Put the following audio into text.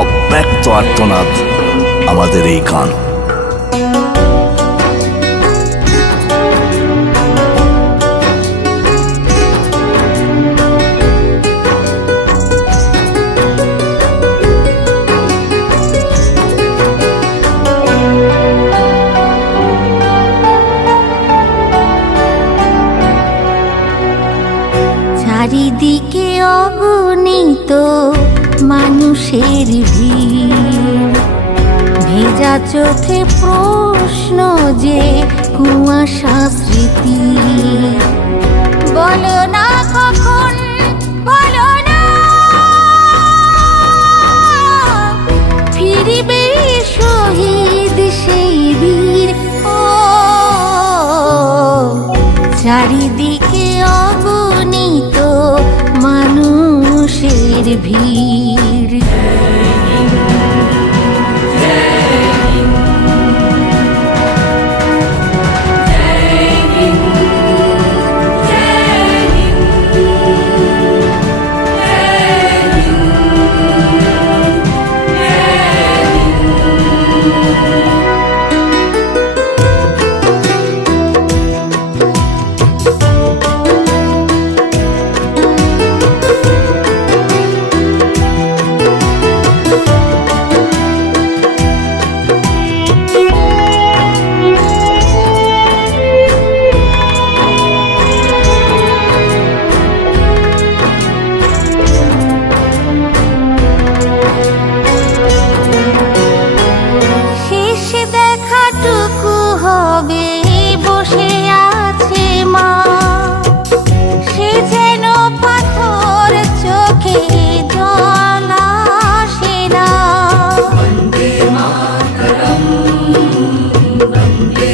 অব্যক্ত আর্তনাদ আমাদের এই গান। চারিদিকে অগণিত মানুষের ভিড়। ভেজা চোখে প্রশ্ন যে, কুয়াশা স্মৃতি। বলো না কখন, বলো না। ফিরিবে শহীদ সেই বীর। ও, চারিদিকে অগণিত মানুষের ভিড়। নীরবে বসে আছে মা। সে পাথর চোখে জল আসে না। বন্দে মাতরম বন্দে